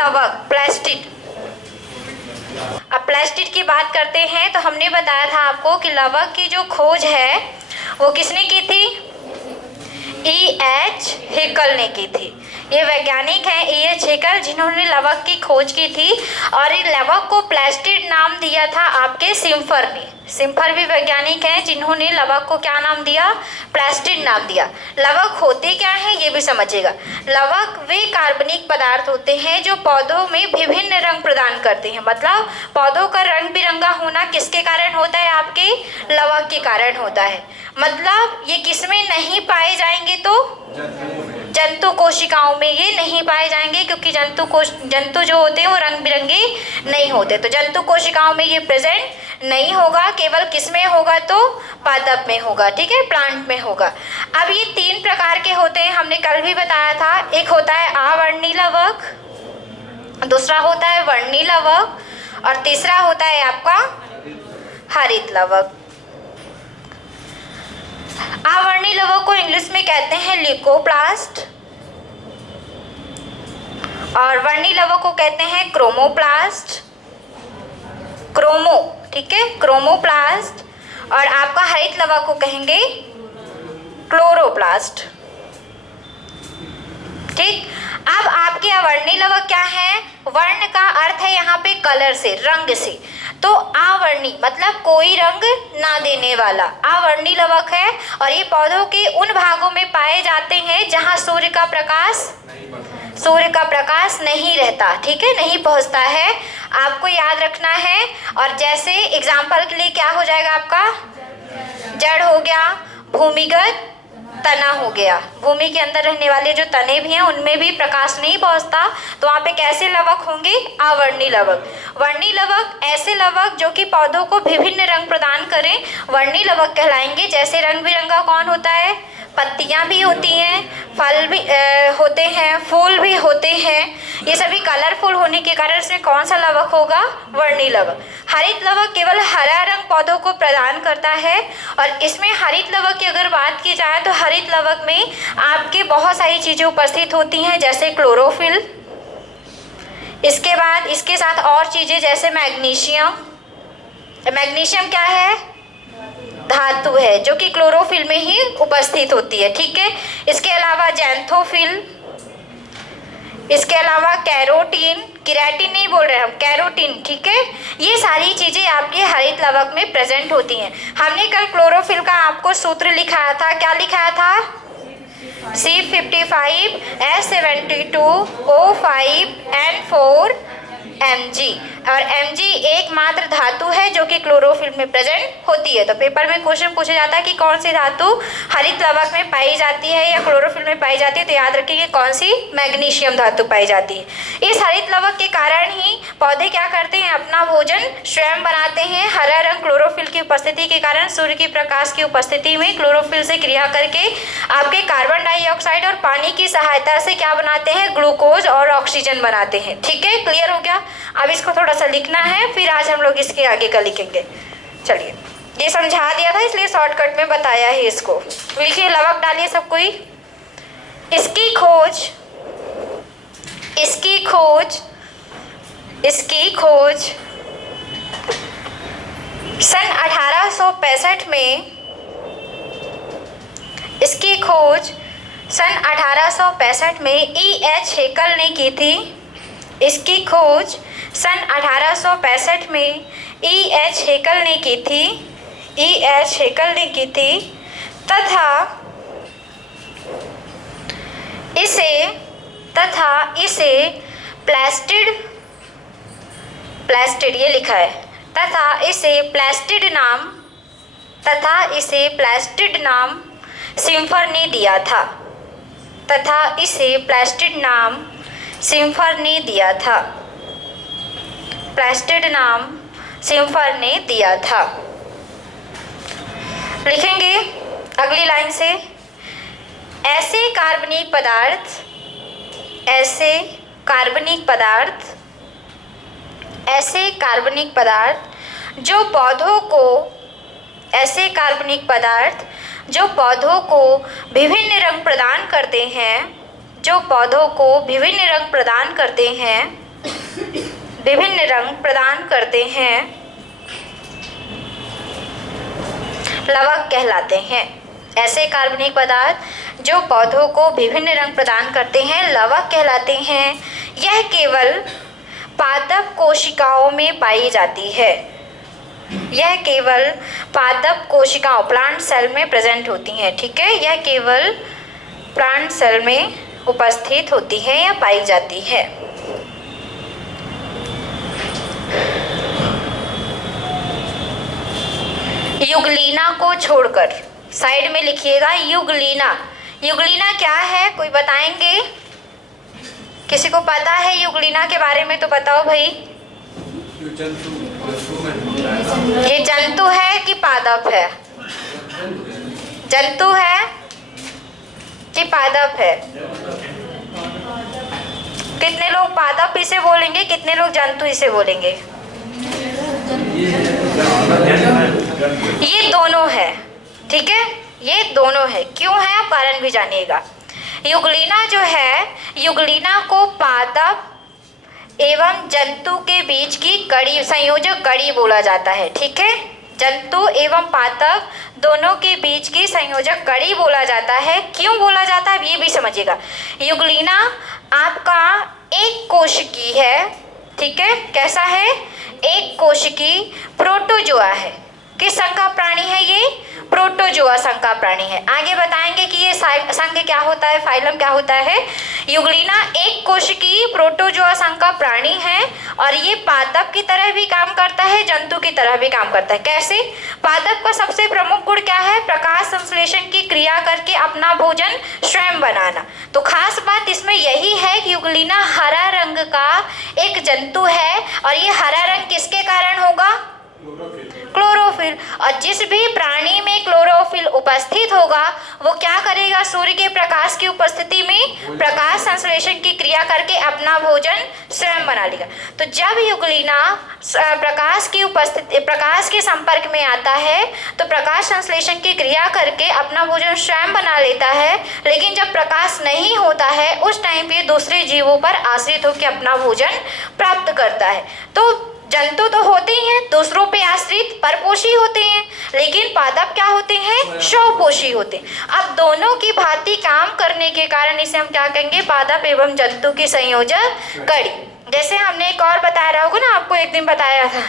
लवक, plastid. अब plastid की बात करते हैं तो हमने बताया था आपको कि लवक की जो खोज है वो किसने की थी? E.H. हिकल ने की थी। ये वैज्ञानिक हैं E.H. हिकल, जिन्होंने लवक की खोज की थी और इस लवक को प्लास्टिड नाम दिया था आपके सिम्फर ने। सिम्फर भी वैज्ञानिक हैं जिन्होंने लवक को क्या नाम दिया? प्लास्टिड नाम दिया। लवक होते क्या हैं ये भी समझिएगा। लवक वे कार्बनिक पदार्थ होते हैं जो पौधों में विभिन्न रंग प्रदान करते हैं। मतलब पौधों का रंग बिरंगा होना किसके कारण होता है? आपके लवक के कारण होता है। मतलब ये किसमें नहीं पाए जाएंगे? तो जंतु कोशिकाओं में ये नहीं पाए जाएंगे, क्योंकि जंतु जो होते हैं वो रंग बिरंगे नहीं होते। तो जंतु कोशिकाओं में ये प्रेजेंट नहीं होगा, केवल किसमें होगा? तो पादप में होगा, ठीक है, प्लांट में होगा। अब ये 3 प्रकार के होते हैं, हमने कल भी बताया था। एक होता है आवर्णी लवक, दूसरा होता है वर्णी लवक और तीसरा होता है आपका हरित लवक। आवर्णी लवक को इंग्लिश में कहते हैं ल्यूकोप्लास्ट और वर्णी लवक को कहते हैं क्रोमोप्लास्ट, क्रोमो, ठीक है, क्रोमोप्लास्ट। और आपका हरित लवक को कहेंगे क्लोरोप्लास्ट, ठीक। अब आपके अवर्णी लवक क्या है? वर्ण का अर्थ है यहाँ पे कलर से, रंग से। तो आवर्णी मतलब कोई रंग ना देने वाला आवर्णी लवक है और ये पौधों के उन भागों में पाए जाते हैं जहाँ सूर्य का प्रकाश नहीं रहता, ठीक है, नहीं पहुँचता है। आपको याद रखना है। और जैसे एग्जाम्पल के लिए क्या हो जाएगा आपका? जड़ हो गया, भूमिगत तना हो गया। भूमि के अंदर रहने वाले जो तने भी हैं उनमें भी प्रकाश नहीं पहुंचता, तो वहाँ पे कैसे लवक होंगे? आवर्णी लवक। वर्णी लवक ऐसे लवक जो कि पौधों को विभिन्न रंग प्रदान करें, वर्णी लवक कहलाएंगे। जैसे रंग बिरंगा कौन होता है? पत्तियां भी होती हैं, फल भी होते हैं, फूल भी होते हैं। ये सभी कलरफुल होने के कारण इसमें कौन सा लवक होगा? वर्णी लवक। हरित लवक केवल हरा रंग पौधों को प्रदान करता है और इसमें हरित लवक की अगर बात की जाए तो हरित लवक में आपके बहुत सारी चीज़ें उपस्थित होती हैं, जैसे क्लोरोफिल, इसके बाद इसके साथ और चीज़ें जैसे मैग्नीशियम। मैग्नीशियम क्या है? धातु है जो कि क्लोरोफिल में ही उपस्थित होती है, ठीक है। इसके अलावा जैंथोफिल, इसके अलावा कैरोटीन, केराटिन नहीं बोल रहे हम, कैरोटीन, ठीक है। ये सारी चीज़ें आपके हरित लवक में प्रेजेंट होती हैं। हमने कल क्लोरोफिल का आपको सूत्र लिखाया था, क्या लिखाया था? C55H72O5N4 Mg। और Mg एकमात्र धातु है जो कि क्लोरोफिल में प्रेजेंट होती है। तो पेपर में क्वेश्चन पूछा जाता है कि कौन सी धातु हरित लवक में पाई जाती है या क्लोरोफिल में पाई जाती है, तो याद रखिए कौन सी? मैग्नीशियम धातु पाई जाती है। इस हरित लवक के कारण ही पौधे क्या करते हैं? अपना भोजन स्वयं बनाते हैं। हरा रंग क्लोरोफिल की उपस्थिति के कारण, सूर्य की प्रकाश की उपस्थिति में क्लोरोफिल से क्रिया करके आपके कार्बन डाइऑक्साइड और पानी की सहायता से क्या बनाते हैं? ग्लूकोज और ऑक्सीजन बनाते हैं, ठीक है। क्लियर हो गया? अब इसको थोड़ा सा लिखना है, फिर आज हम लोग इसके आगे का लिखेंगे। चलिए, ये समझा दिया था इसलिए शॉर्टकट में बताया है इसको। लिखिए, लवक डालिए सब कोई। इसकी खोज सन 1865 में, इसकी खोज सन 1865 में E.H. हेकल ने की थी। इसकी खोज सन 1865 में E.H. हेकल ने की थी, E.H. हेकल ने की थी तथा इसे प्लास्टिड ये लिखा है, तथा इसे प्लास्टिड नाम सिम्फर ने दिया था, तथा इसे प्लास्टिड नाम सिम्फर ने दिया था, प्लास्टिड नाम सिम्फर ने दिया था। लिखेंगे अगली लाइन से, ऐसे कार्बनिक पदार्थ जो पौधों को विभिन्न रंग प्रदान करते हैं, विभिन्न रंग प्रदान करते हैं लवक कहलाते हैं। ऐसे कार्बनिक पदार्थ जो पौधों को विभिन्न रंग प्रदान करते हैं लवक कहलाते हैं। यह केवल पादप कोशिकाओं में पाई जाती है। यह केवल पादप कोशिकाओं प्लांट सेल में प्रेजेंट होती हैं। ठीक है, यह केवल प्लांट सेल में उपस्थित होती है या पाई जाती है। युगलीना को छोड़कर साइड में लिखिएगा युगलीना। युगलीना क्या है, कोई बताएंगे? किसी को पता है युगलीना के बारे में तो बताओ भाई। ये जंतु है कि पादप है? जंतु है कि पादप है? कितने लोग पादप इसे बोलेंगे, कितने लोग जंतु इसे बोलेंगे? ये दोनों है। ठीक है, ये दोनों है। क्यों है आप कारण भी जानिएगा। युगलीना जो है, युगलीना को पादप एवं जंतु के बीच की कड़ी संयोजक कड़ी बोला जाता है। ठीक है, जंतु एवं पादप दोनों के बीच की संयोजक कड़ी बोला जाता है। क्यों बोला जाता है ये भी समझिएगा। युगलीना आपका एक कोशिकी है। ठीक है, कैसा है? एक कोशिकी प्रोटोजोआ है। किस संघ का प्राणी है ये? प्रोटोजोआ संघ का प्राणी है। आगे बताएंगे कि ये संघ क्या होता है, फाइलम क्या होता है। युगलीना एक कोशिकी प्रोटोजोआ संघ का प्राणी है और ये पादप की तरह भी काम करता है, जंतु की तरह भी काम करता है। कैसे? पादप का सबसे प्रमुख गुण क्या है? प्रकाश संश्लेषण की क्रिया करके अपना भोजन स्वयं बनाना। तो खास बात इसमें यही है कि युगलीना हरा रंग का एक जंतु है और ये हरा रंग किसके कारण होगा? क्लोरोफिल। और जिस भी प्राणी में क्लोरोफिल उपस्थित होगा वो क्या करेगा? सूर्य के प्रकाश की उपस्थिति में प्रकाश संश्लेषण की क्रिया करके अपना भोजन स्वयं बना लेगा। तो जब युगलीना प्रकाश के संपर्क में आता है तो प्रकाश संश्लेषण की क्रिया करके अपना भोजन स्वयं बना लेता है। लेकिन जब प्रकाश नहीं होता है उस टाइम पे दूसरे जीवों पर आश्रित होकर अपना भोजन प्राप्त करता है। तो जंतु तो होते ही हैं दूसरों पे आश्रित, परपोषी होते हैं, लेकिन पादप क्या होते हैं? स्वपोषी होते हैं। अब दोनों की भांति काम करने के कारण इसे हम क्या कहेंगे? पादप एवं जंतु की संयोजक कड़ी। जैसे हमने एक और बताया रहा होगा ना, आपको एक दिन बताया था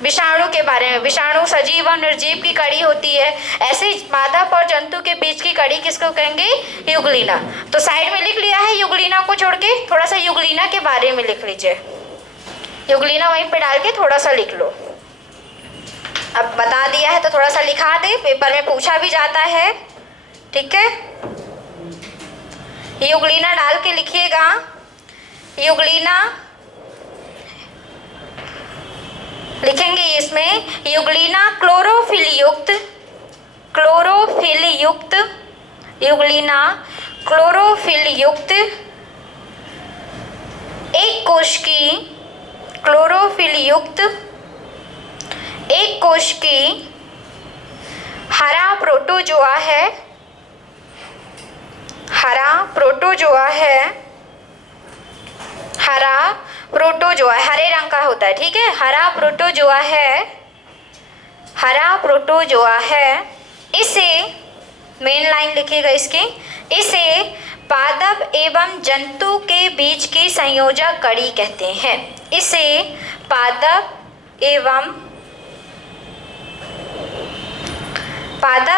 विषाणु के बारे में। विषाणु सजीव और निर्जीव की कड़ी होती है। ऐसे पादप और जंतु के बीच की कड़ी किसको कहेंगे? युगलीना। तो साइड में लिख लिया है युगलीना को छोड़ के, थोड़ा सा युगलीना के बारे में लिख लीजिए। युगलीना वहीं पे डाल के थोड़ा सा लिख लो। अब बता दिया है तो थोड़ा सा लिखा दे, पेपर में पूछा भी जाता है। ठीक है, युगलीना डाल के लिखिएगा। युगलीना लिखेंगे इसमें, युगलीना क्लोरोफिल युक्त युगलीना क्लोरोफिल युक्त एक कोश की क्लोरोफिल युक्त एक कोश की हरा प्रोटोजोआ है। हरा प्रोटोजोआ है। हरा प्रोटोजोआ हरे रंग का होता है। ठीक है, हरा प्रोटोजोआ है। हरा प्रोटोजोआ है। इसे मेन लाइन लिखिएगा इसकी। इसे पादप एवं जंतु के बीच की संयोजक कड़ी कहते हैं। इसे पादप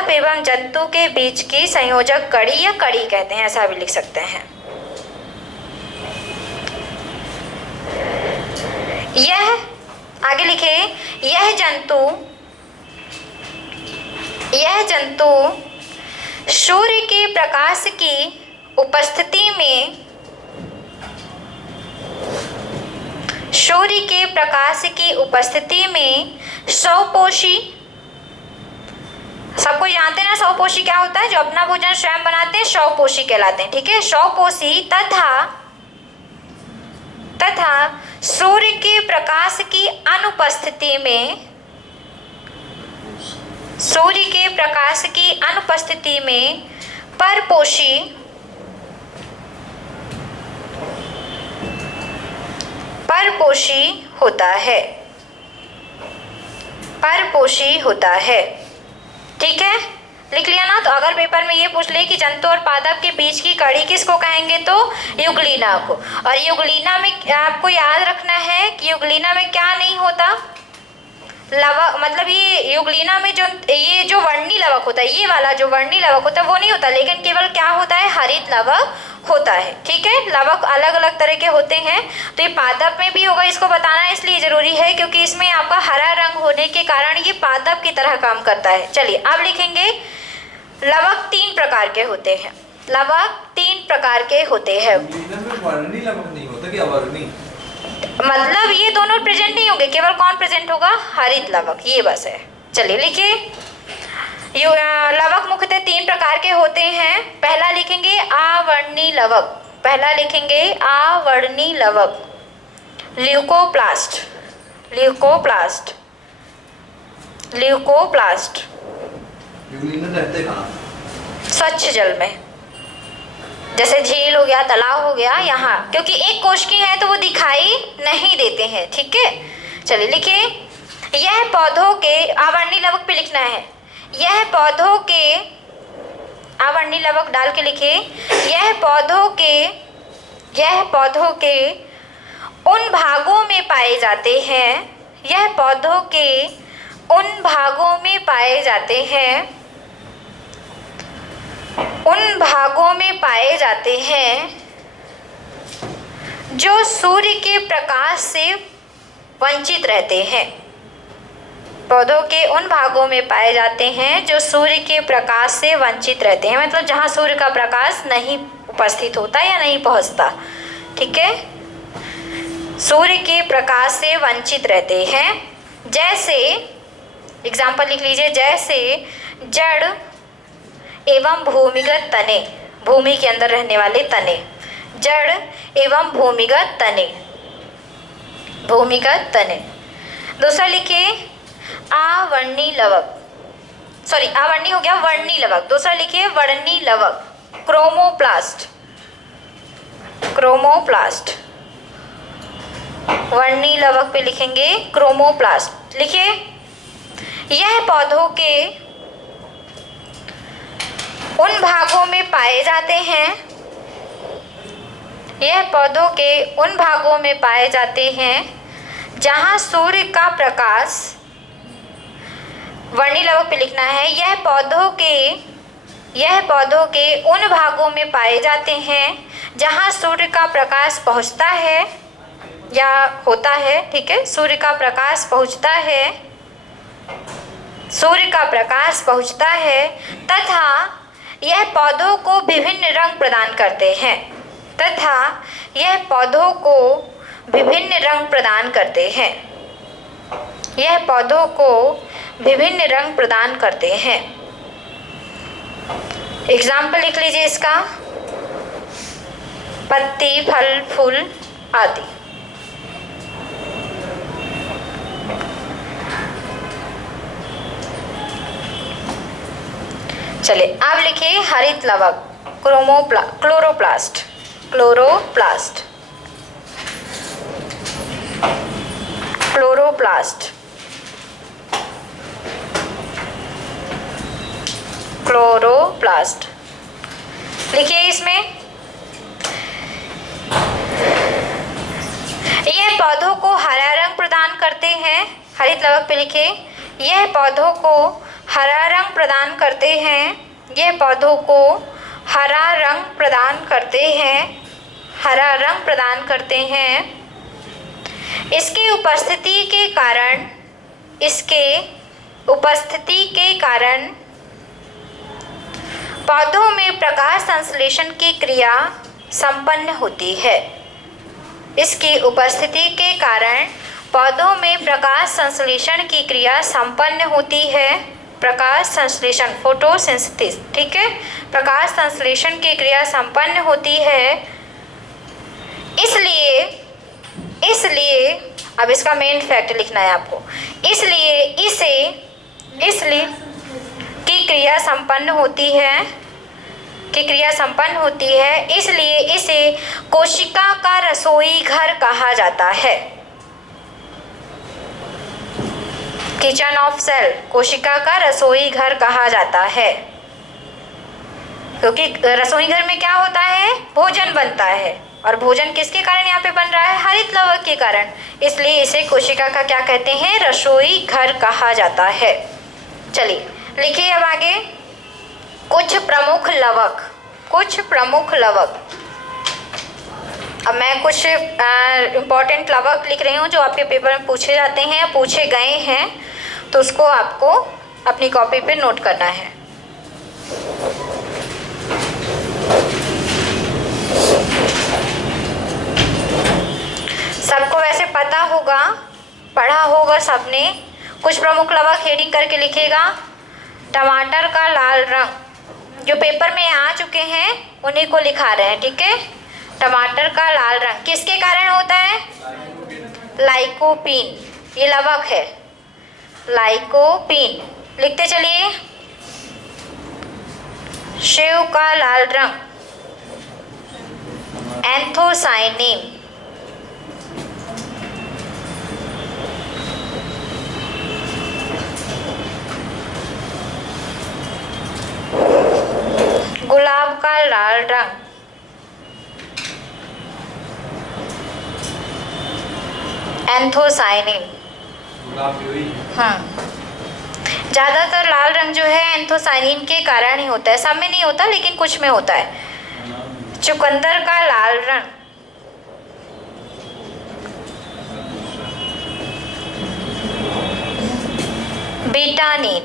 एवं जंतु के बीच की संयोजक कड़ी या कड़ी कहते हैं, ऐसा भी लिख सकते हैं। यह आगे लिखे, यह जंतु सूर्य के प्रकाश की उपस्थिति में स्वपोषी, सबको जानते हैं ना स्वपोषी क्या होता है? जो अपना भोजन स्वयं बनाते हैं स्वपोषी कहलाते हैं। ठीक है, स्वपोषी तथा सूर्य के प्रकाश की अनुपस्थिति में परपोषी होता है, परपोषी होता है। ठीक है, लिख लिया ना। तो अगर पेपर में ये पूछ ले कि जंतु और पादप के बीच की कड़ी किसको कहेंगे, तो युगलीना को। और युगलीना में आपको याद रखना है कि युगलीना में क्या नहीं होता, लवक, मतलब ये युगलीना में ये जो वर्णी लवक होता है, ये वाला जो वर्णी लवक होता है वो नहीं होता, लेकिन केवल क्या होता है, हरित लवक होता है। ठीक है, लवक अलग अलग तरह के होते हैं। तो ये पादप में भी होगा, इसको बताना इसलिए ज़रूरी है क्योंकि इसमें आपका हरा रंग होने के कारण ये पादप की तरह काम करता है। चलिए अब लिखेंगे, लवक 3 प्रकार के होते हैं, लवक 3 प्रकार के होते हैं। वर्णी लवक नहीं होता कि अवर्णी? मतलब ये दोनों प्रेजेंट नहीं होंगे, केवल कौन प्रेजेंट होगा, हरित लवक, ये बस है। चलिए लिखिए, लवक मुख्यतः 3 प्रकार के होते हैं। पहला लिखेंगे आवर्णी लवक, पहला लिखेंगे आवर्णी लवक, ल्यूकोप्लास्ट, ल्यूकोप्लास्ट, ल्यूकोप्लास्ट। युगलीना रहते कहाँ? स्वच्छ जल में, जैसे झील हो गया, तालाब हो गया, यहाँ क्योंकि एक कोशिकी है तो वो दिखाई नहीं देते हैं। ठीक है, चलिए लिखिए, यह पौधों के, आवर्णी लवक पे लिखना है, यह पौधों के, आवर्णी लवक डाल के लिखिए, यह पौधों के, यह पौधों के उन भागों में पाए जाते हैं, यह पौधों के उन भागों में पाए जाते हैं, उन भागों में पाए जाते हैं जो सूर्य के प्रकाश से वंचित रहते हैं, पौधों के उन भागों में पाए जाते हैं जो सूर्य के प्रकाश से वंचित रहते हैं, मतलब जहाँ सूर्य का प्रकाश नहीं उपस्थित होता या नहीं पहुँचता। ठीक है, सूर्य के प्रकाश से वंचित रहते हैं। जैसे एग्जाम्पल लिख लीजिए, जैसे जड़ एवं भूमिगत तने, भूमि के अंदर रहने वाले तने, जड़ एवं भूमिगत तने, भूमिगत तने। दूसरा लिखिए आवर्णी लवक, सॉरी आवर्णी हो गया, वर्णी लवक। दूसरा लिखिए वर्णी लवक, क्रोमोप्लास्ट, क्रोमोप्लास्ट, वर्णी लवक पे लिखेंगे क्रोमोप्लास्ट। लिखिए, यह पौधों के उन भागों में पाए जाते हैं, यह पौधों के उन भागों में पाए जाते हैं जहाँ सूर्य का प्रकाश, वर्णी लवक पे लिखना है, यह पौधों के, यह पौधों के उन भागों में पाए जाते हैं जहाँ सूर्य का प्रकाश पहुँचता है या होता है। ठीक है, सूर्य का प्रकाश पहुँचता है, सूर्य का प्रकाश पहुँचता है तथा यह पौधों को विभिन्न रंग प्रदान करते हैं, तथा यह पौधों को विभिन्न रंग प्रदान करते हैं, यह पौधों को विभिन्न रंग प्रदान करते हैं। एग्जाम्पल लिख लीजिए इसका, पत्ती, फल, फूल आदि। चलिए अब लिखिए हरित लवक, क्लोरोप्लास्ट, क्लोरोप्लास्ट, क्लोरोप्लास्ट, क्लोरोप्लास्ट। लिखिए इसमें, यह पौधों को हरा रंग प्रदान करते हैं, हरित लवक पे लिखिए, यह पौधों को हरा रंग प्रदान करते हैं, यह पौधों को हरा रंग प्रदान करते हैं, हरा रंग प्रदान करते हैं। इसकी उपस्थिति के कारण, इसके उपस्थिति के कारण पौधों में प्रकाश संश्लेषण की क्रिया संपन्न होती है। इसकी उपस्थिति के कारण पौधों में प्रकाश संश्लेषण की क्रिया संपन्न होती है। प्रकाश संश्लेषण, फोटोसिंथेसिस। ठीक है, प्रकाश संश्लेषण की क्रिया संपन्न होती है। इसलिए अब इसका मेन फैक्ट लिखना है आपको, इसलिए की क्रिया संपन्न होती है, की क्रिया संपन्न होती है, इसलिए इसे कोशिका का रसोई घर कहा जाता है। किचन ऑफ सेल, कोशिका का रसोई घर कहा जाता है, क्योंकि रसोई घर में क्या होता है, भोजन बनता है, और भोजन किसके कारण यहाँ पे बन रहा है, हरित लवक के कारण, इसलिए इसे कोशिका का क्या कहते हैं, रसोई घर कहा जाता है। चलिए लिखिए अब आगे, कुछ प्रमुख लवक, कुछ प्रमुख लवक। अब मैं कुछ इम्पॉर्टेंट लवक लिख रही हूँ जो आपके पेपर में पूछे जाते हैं, पूछे गए हैं, तो उसको आपको अपनी कॉपी पे नोट करना है। सबको वैसे पता होगा, पढ़ा होगा सबने। कुछ प्रमुख लवक हेडिंग करके लिखेगा। टमाटर का लाल रंग, जो पेपर में आ चुके हैं उन्हीं को लिखा रहे हैं, ठीक है। टमाटर का लाल रंग किसके कारण होता है, लाइकोपीन, ये लवक है, लाइकोपीन। लिखते चलिए, सेव का लाल रंग, एंथोसाइनिन। गुलाब का लाल रंग, एंथोसाइनिन। ज़्यादातर लाल रंग जो है एंथोसाइनिन के कारण ही होता है, सब में नहीं होता लेकिन कुछ में होता है। चुकंदर का लाल रंग, बीटानिन,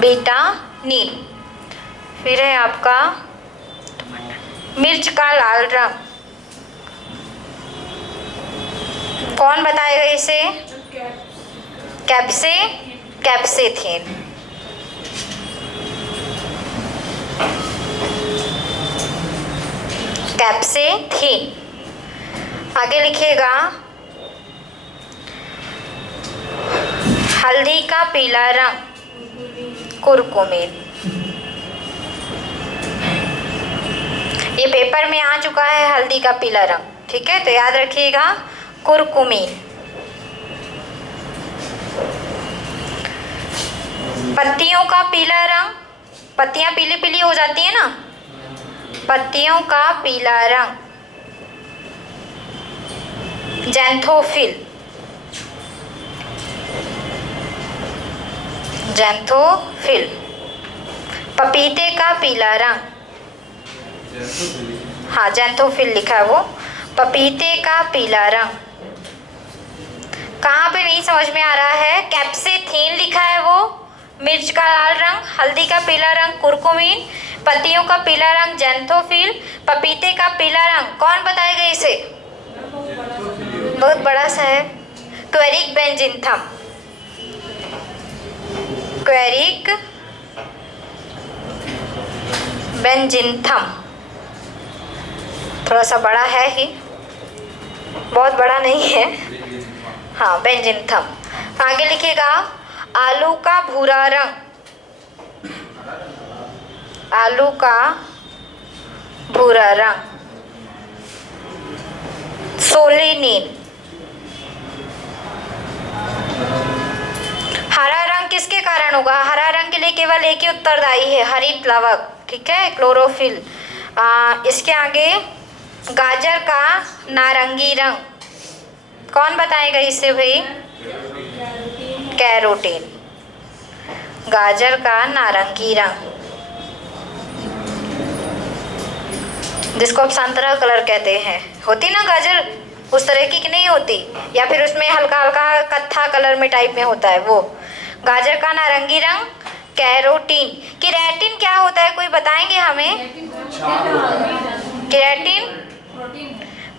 बीटानिन। फिर है आपका मिर्च का लाल रंग, कौन बताएगा इसे, कैप्सेथिन। कैप्सेथिन। आगे लिखिएगा, हल्दी का पीला रंग, कुरकुमिन। ये पेपर में आ चुका है हल्दी का पीला रंग, ठीक है, तो याद रखिएगा, कुरकुमिन। पत्तियों का पीला रंग, पत्तियां पीली पीली हो जाती है ना, पत्तियों का पीला रंग, जैंथोफिल, जैंथोफिल। पपीते का पीला रंग, हाँ जैंथोफिल लिखा है वो, पपीते का पीला रंग। कहाँ पे नहीं समझ में आ रहा है, कैप्सेथिन लिखा है वो, मिर्च का लाल रंग, हल्दी का पीला रंग कुरकुमिन, पत्तियों का पीला रंग जैंथोफिल, पपीते का पीला रंग, कौन बताएगा इसे, बहुत बड़ा सा है, क्वेरिक बेंजिनथम, क्वेरिक बेंजिनथम। थोड़ा सा बड़ा है ही, बहुत बड़ा नहीं है, हाँ बेंजिनथम। आगे लिखिएगा, आलू का भूरा रंग, आलू का भूरा रंग, सोलेनिन। हरा रंग किसके कारण होगा, हरा रंग के लिए केवल एक ही उत्तरदायी है, हरित लवक, ठीक है, क्लोरोफिल। इसके आगे गाजर का नारंगी रंग, कौन बताएगा इसे भाई, कैरोटीन, गाजर का नारंगी रंग, जिसको आप संतरा कलर कहते हैं। होती ना गाजर उस तरह की कि नहीं होती, या फिर उसमें हल्का हल्का कत्था कलर में टाइप में होता है वो, गाजर का नारंगी रंग, कैरोटीन। केराटिन क्या होता है, कोई बताएंगे हमें, केराटिन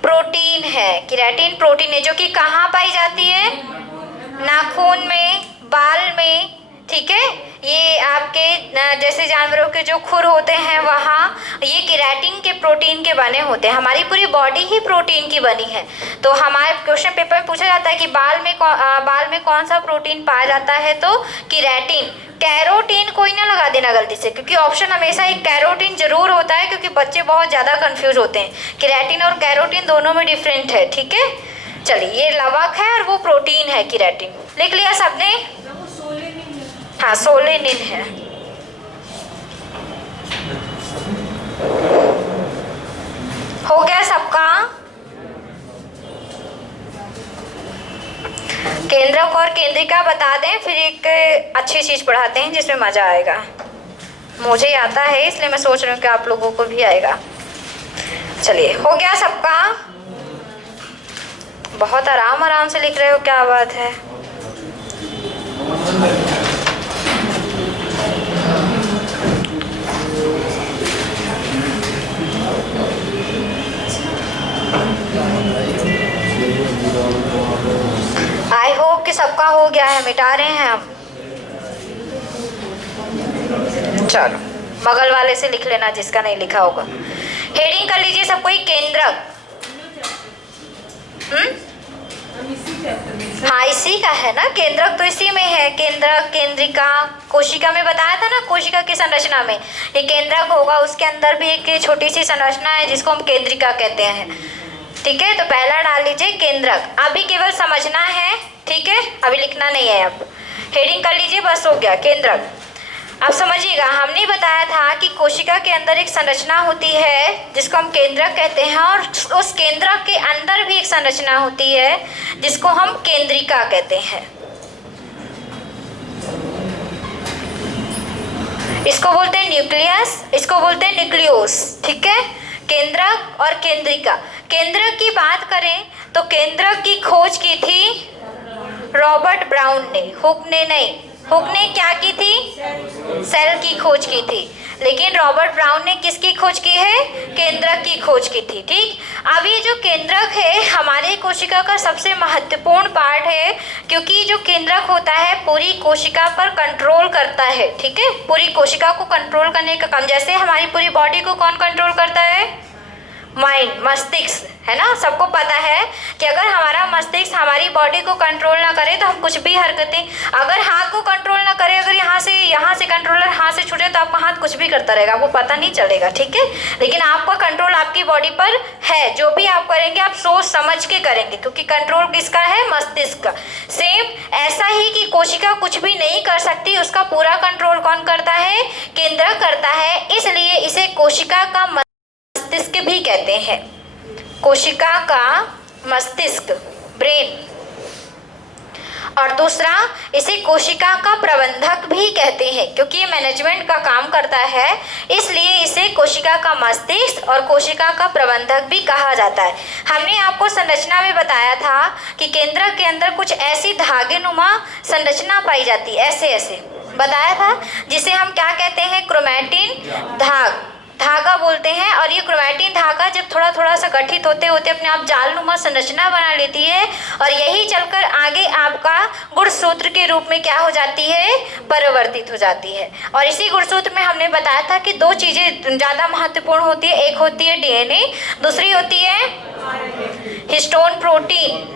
प्रोटीन है, केराटिन प्रोटीन है, जो कि कहाँ पाई जाती है, नाखून में, बाल में, ठीक है। ये आपके जैसे जानवरों के जो खुर होते हैं वहाँ ये केराटिन के प्रोटीन के बने होते हैं। हमारी पूरी बॉडी ही प्रोटीन की बनी है। तो हमारे क्वेश्चन पेपर में पूछा जाता है कि बाल में कौन सा प्रोटीन पाया जाता है, तो केराटिन। कैरोटीन कोई ना लगा देना गलती से, क्योंकि ऑप्शन हमेशा एक कैरोटीन जरूर होता है, क्योंकि बच्चे बहुत ज़्यादा कंफ्यूज होते हैं। केराटिन और कैरोटीन दोनों में डिफरेंट है, ठीक है। चलिए, ये लवक है और वो प्रोटीन है केराटिन। लिख लिया सबने? हाँ, सोलेनिन है। हो गया सबका? केंद्रक और केंद्रिका बता दें, फिर एक अच्छी चीज़ पढ़ाते हैं जिसमें मज़ा आएगा। मुझे आता है इसलिए मैं सोच रही हूँ कि आप लोगों को भी आएगा। चलिए, हो गया सबका? बहुत आराम से लिख रहे हो, क्या बात है। आई होप कि सबका हो गया है। मिटा रहे हैं हम। चलो, बगल वाले से लिख लेना जिसका नहीं लिखा होगा। हेडिंग कर लीजिए सब कोई, केंद्रक। हाँ, इसी का है ना, केंद्रक तो इसी में है। केंद्रक, केंद्रिका, कोशिका में बताया था ना, कोशिका की संरचना में ये केंद्रक होगा, उसके अंदर भी एक छोटी सी संरचना है जिसको हम केंद्रिका कहते हैं, ठीक है। तो पहला डाल लीजिए केंद्रक। अभी केवल समझना है, ठीक है, अभी लिखना नहीं है। अब हेडिंग कर लीजिए, बस हो गया, केंद्रक। अब समझिएगा, हमने बताया था कि कोशिका के अंदर एक संरचना होती है जिसको हम केंद्रक कहते हैं, और उस केंद्रक के अंदर भी एक संरचना होती है जिसको हम केंद्रिका कहते हैं। इसको बोलते हैं न्यूक्लियस, इसको बोलते हैं न्यूक्लियोस, ठीक है। केंद्रक और केंद्रिका। केंद्रक की बात करें तो केंद्रक की खोज की थी रॉबर्ट ब्राउन ने, हुक ने नहीं। हुक ने क्या की थी? सेल की खोज की थी। लेकिन रॉबर्ट ब्राउन ने किसकी खोज की है? केंद्रक की खोज की थी, ठीक। अब ये जो केंद्रक है हमारे कोशिका का सबसे महत्वपूर्ण पार्ट है, क्योंकि जो केंद्रक होता है पूरी कोशिका पर कंट्रोल करता है, ठीक है। पूरी कोशिका को कंट्रोल करने का काम, जैसे हमारी पूरी बॉडी को कौन कंट्रोल करता है? माइंड, मस्तिष्क, है ना। सबको पता है कि अगर हमारा मस्तिष्क हमारी बॉडी को कंट्रोल ना करे तो हम कुछ भी हरकतें, अगर हाथ को कंट्रोल ना करे, अगर यहाँ से कंट्रोलर हाथ से छूटे तो आपका हाथ कुछ भी करता रहेगा, आपको पता नहीं चलेगा, ठीक है। लेकिन आपका कंट्रोल आपकी बॉडी पर है। जो भी आप करेंगे आप सोच समझ के करेंगे, क्योंकि कंट्रोल किसका है? मस्तिष्क का। सेम ऐसा ही कि कोशिका कुछ भी नहीं कर सकती, उसका पूरा कंट्रोल कौन करता है? केंद्रक करता है। इसलिए इसे कोशिका का मस्तिष्क भी कहते हैं। कोशिका का मस्तिष्क, ब्रेन। और दूसरा, इसे कोशिका का प्रबंधक भी कहते हैं, क्योंकि ये मैनेजमेंट का काम करता है, इसलिए इसे कोशिका का मस्तिष्क और कोशिका का प्रबंधक भी कहा जाता है। हमने आपको संरचना में बताया था कि केंद्रक के अंदर कुछ ऐसी धागेनुमा संरचना पाई जाती है, ऐसे बताया था, जिसे हम क्या कहते हैं? क्रोमैटिन धागा बोलते हैं। और ये क्रोमैटिन धागा जब थोड़ा सा गठित होते होते अपने आप जालनुमा संरचना बना लेती है, और यही चलकर आगे आपका गुणसूत्र के रूप में क्या हो जाती है? परिवर्तित हो जाती है। और इसी गुणसूत्र में हमने बताया था कि दो चीज़ें ज़्यादा महत्वपूर्ण होती है, एक होती है डीएनए, दूसरी होती है histone protein.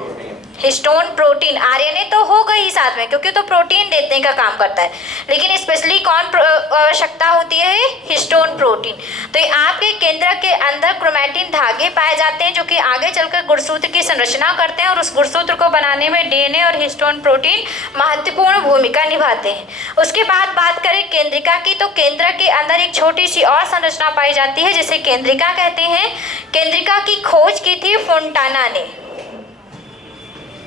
Histone protein, RNA तो होगा ही साथ में, क्योंकि तो प्रोटीन देने का काम करता है, लेकिन स्पेशली कौन आवश्यकता होती है? Histone protein. तो ये आपके केंद्रक के अंदर क्रोमैटिन धागे पाए जाते हैं, जो कि आगे चलकर गुणसूत्र की संरचना करते हैं, और उस गुणसूत्र को बनाने में डीएनए और हिस्टोन प्रोटीन महत्वपूर्ण भूमिका निभाते हैं। उसके बाद बात करें केंद्रिका की, तो केंद्रक के अंदर एक छोटी सी और संरचना पाई जाती है जिसे केंद्रिका कहते हैं। केंद्रिका की खोज की थी फोंटाना ने,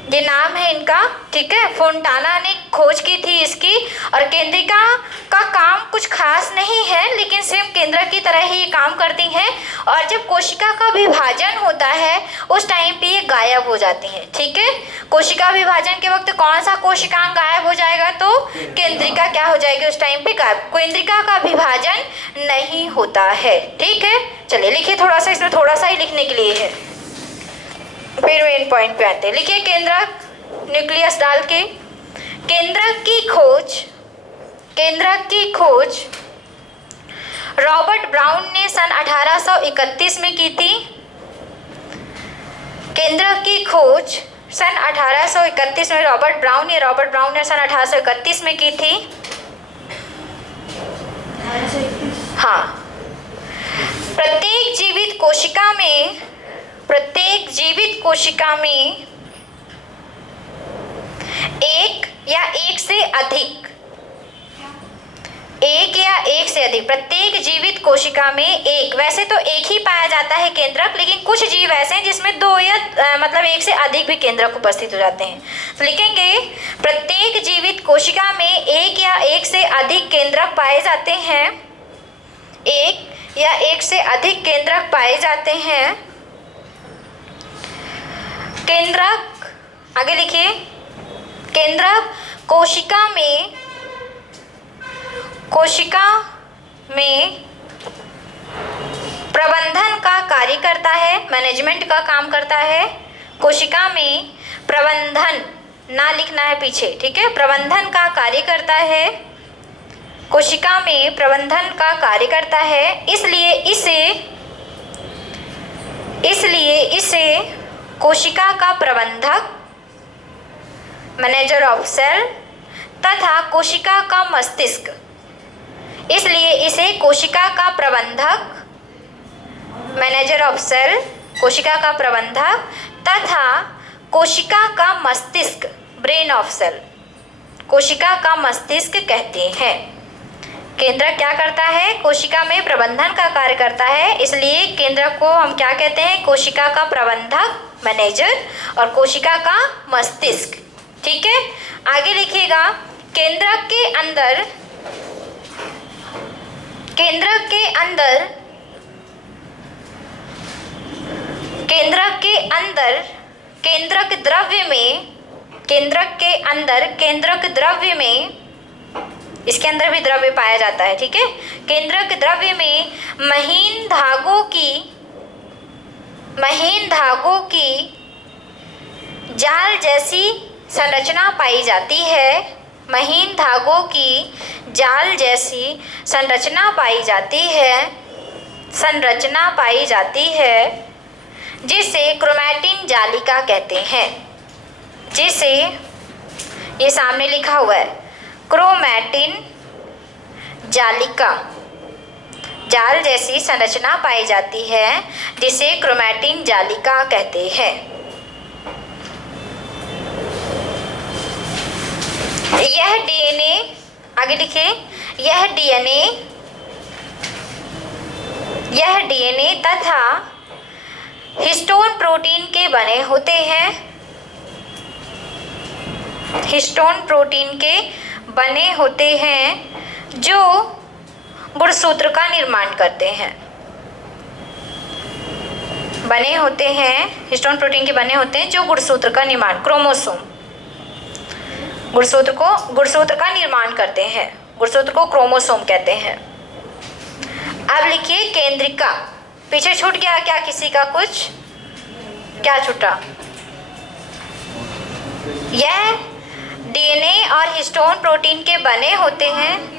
ये नाम है इनका, ठीक है। फोंटाना ने खोज की थी इसकी। और केंद्रिका का काम कुछ खास नहीं है, लेकिन सेम केंद्रक की तरह ही काम करती हैं। और जब कोशिका का विभाजन होता है उस टाइम पे ये गायब हो जाती हैं, ठीक है। कोशिका विभाजन के वक्त कौन सा कोशिकांग गायब हो जाएगा? तो केंद्रिका क्या हो जाएगी उस टाइम पे? गायब। केंद्रिका का विभाजन नहीं होता है, ठीक है। चलिए लिखिए, थोड़ा सा इसमें थोड़ा सा ही लिखने के लिए है, फिर मेन पॉइंट पे आते हैं। लिखिए केंद्रक, न्यूक्लियस डाल के। केंद्रक की खोज केंद्रक की खोज रॉबर्ट ब्राउन ने सन 1831 में की थी। केंद्रक की खोज सन 1831 में रॉबर्ट ब्राउन ने सन 1831 में की थी। हाँ, प्रत्येक जीवित कोशिका में एक या एक से अधिक प्रत्येक जीवित कोशिका में एक, वैसे तो एक ही पाया जाता है केंद्रक, लेकिन कुछ जीव ऐसे हैं जिसमें दो या मतलब एक से अधिक भी केंद्रक उपस्थित हो जाते हैं। तो लिखेंगे प्रत्येक जीवित कोशिका में एक या एक से अधिक केंद्रक पाए जाते हैं। एक या एक से अधिक केंद्रक पाए जाते हैं। केंद्रक, आगे लिखिए, केंद्रक कोशिका में प्रबंधन का कार्य करता है, मैनेजमेंट का काम करता है। कोशिका में प्रबंधन ना लिखना है पीछे, ठीक है, प्रबंधन का कार्य करता है। कोशिका में प्रबंधन का कार्य करता है, इसलिए इसे कोशिका का प्रबंधक, मैनेजर ऑफ सेल तथा कोशिका का मस्तिष्क, इसलिए इसे कोशिका का प्रबंधक, मैनेजर ऑफ सेल, कोशिका का प्रबंधक तथा कोशिका का मस्तिष्क, ब्रेन ऑफ सेल, कोशिका का मस्तिष्क कहते हैं। केंद्रक क्या करता है? कोशिका में प्रबंधन का कार्य करता है, इसलिए केंद्रक को हम क्या कहते हैं? कोशिका का प्रबंधक, मैनेजर, और कोशिका का मस्तिष्क। ठीक है, आगे लिखिएगा, केंद्रक के अंदर केंद्रक द्रव्य में इसके अंदर भी द्रव्य पाया जाता है। ठीक है, केंद्रक द्रव्य में महीन धागों की जाल जैसी संरचना पाई जाती है। महीन धागों की जाल जैसी संरचना पाई जाती है जिसे क्रोमैटिन जालिका कहते हैं। जिसे ये सामने लिखा हुआ है, क्रोमैटिन जालिका, जाल जैसी संरचना पाई जाती है जिसे क्रोमैटिन जालिका कहते हैं। यह डीएनए, आगे लिखिए, यह डीएनए तथा हिस्टोन प्रोटीन के बने होते हैं। हिस्टोन प्रोटीन के बने होते हैं जो गुणसूत्र का निर्माण करते हैं। बने होते हैं, हिस्टोन प्रोटीन के बने होते हैं जो गुणसूत्र का निर्माण, क्रोमोसोम, गुणसूत्र का निर्माण करते हैं। गुणसूत्र को क्रोमोसोम कहते हैं। अब लिखिए केंद्रिका। पीछे छूट गया क्या किसी का? कुछ क्या छूटा? यह डीएनए और हिस्टोन प्रोटीन के बने होते हैं।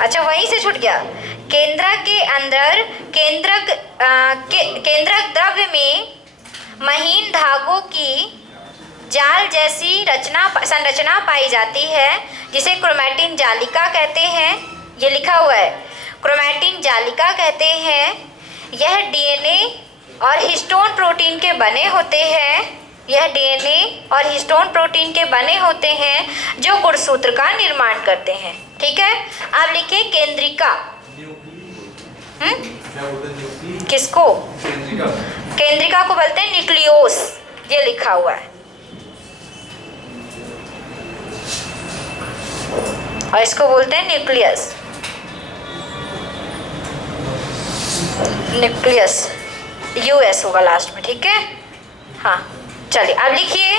अच्छा, वहीं से छूट गया। केंद्रक के अंदर केंद्रक द्रव्य में महीन धागों की जाल जैसी संरचना पाई जाती है जिसे क्रोमैटिन जालिका कहते हैं। ये लिखा हुआ है, क्रोमैटिन जालिका कहते हैं। यह डीएनए और हिस्टोन प्रोटीन के बने होते हैं। यह डीएनए और हिस्टोन प्रोटीन के बने होते हैं जो गुणसूत्र का निर्माण करते हैं। ठीक है, अब लिखिए केंद्रिका। किसको? केंद्रिका को बोलते हैं न्यूक्लियोस। ये लिखा हुआ है, और इसको बोलते हैं न्यूक्लियस। न्यूक्लियस यूएस होगा लास्ट में। ठीक है, हाँ चलिए अब लिखिए,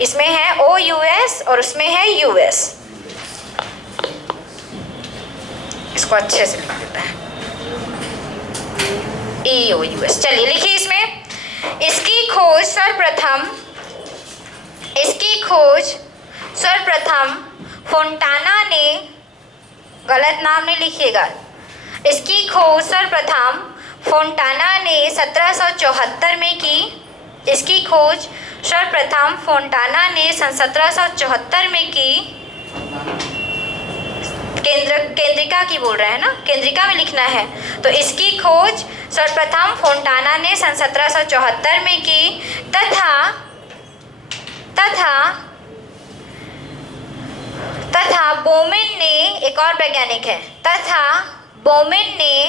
इसमें है OUS और उसमें है US। इसको अच्छे से लिख देता है, EOUS। चलिए लिखिए, इसमें इसकी खोज सर्वप्रथम फोंटाना ने, गलत नाम नहीं लिखिएगा, इसकी खोज सर्वप्रथम फोंटाना ने 1774 में की। इसकी खोज सर्वप्रथम फोंटाना ने सन 1774 में की। केंद्रिका की बोल रहे हैं ना, केंद्रिका में लिखना है। तो इसकी खोज सर्वप्रथम फोंटाना ने सन 1774 में की तथा बोमेन ने, एक और वैज्ञानिक है, तथा बोमेन ने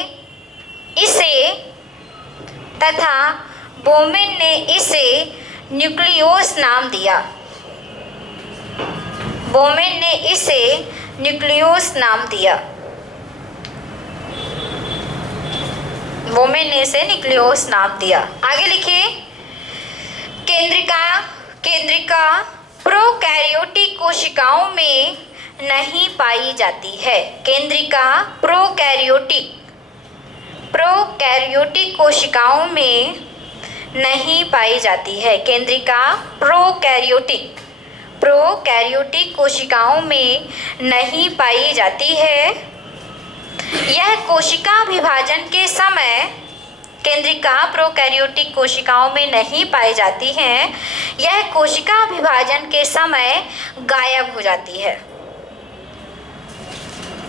इसे न्यूक्लियोस नाम दिया। बोमेन ने इसे न्यूक्लियोस नाम दिया। बोमेन ने इसे न्यूक्लियोस नाम दिया। आगे लिखिए, केंद्रिका प्रोकैरियोटिक कोशिकाओं में नहीं पाई जाती है। केंद्रिका प्रोकैरियोटिक कोशिकाओं में नहीं पाई जाती है। केंद्रिका प्रोकैरियोटिक कोशिकाओं में नहीं पाई जाती है। यह कोशिका विभाजन के समय, केंद्रिका प्रोकैरियोटिक कोशिकाओं में नहीं पाई जाती हैं, यह कोशिका विभाजन के समय गायब हो जाती है।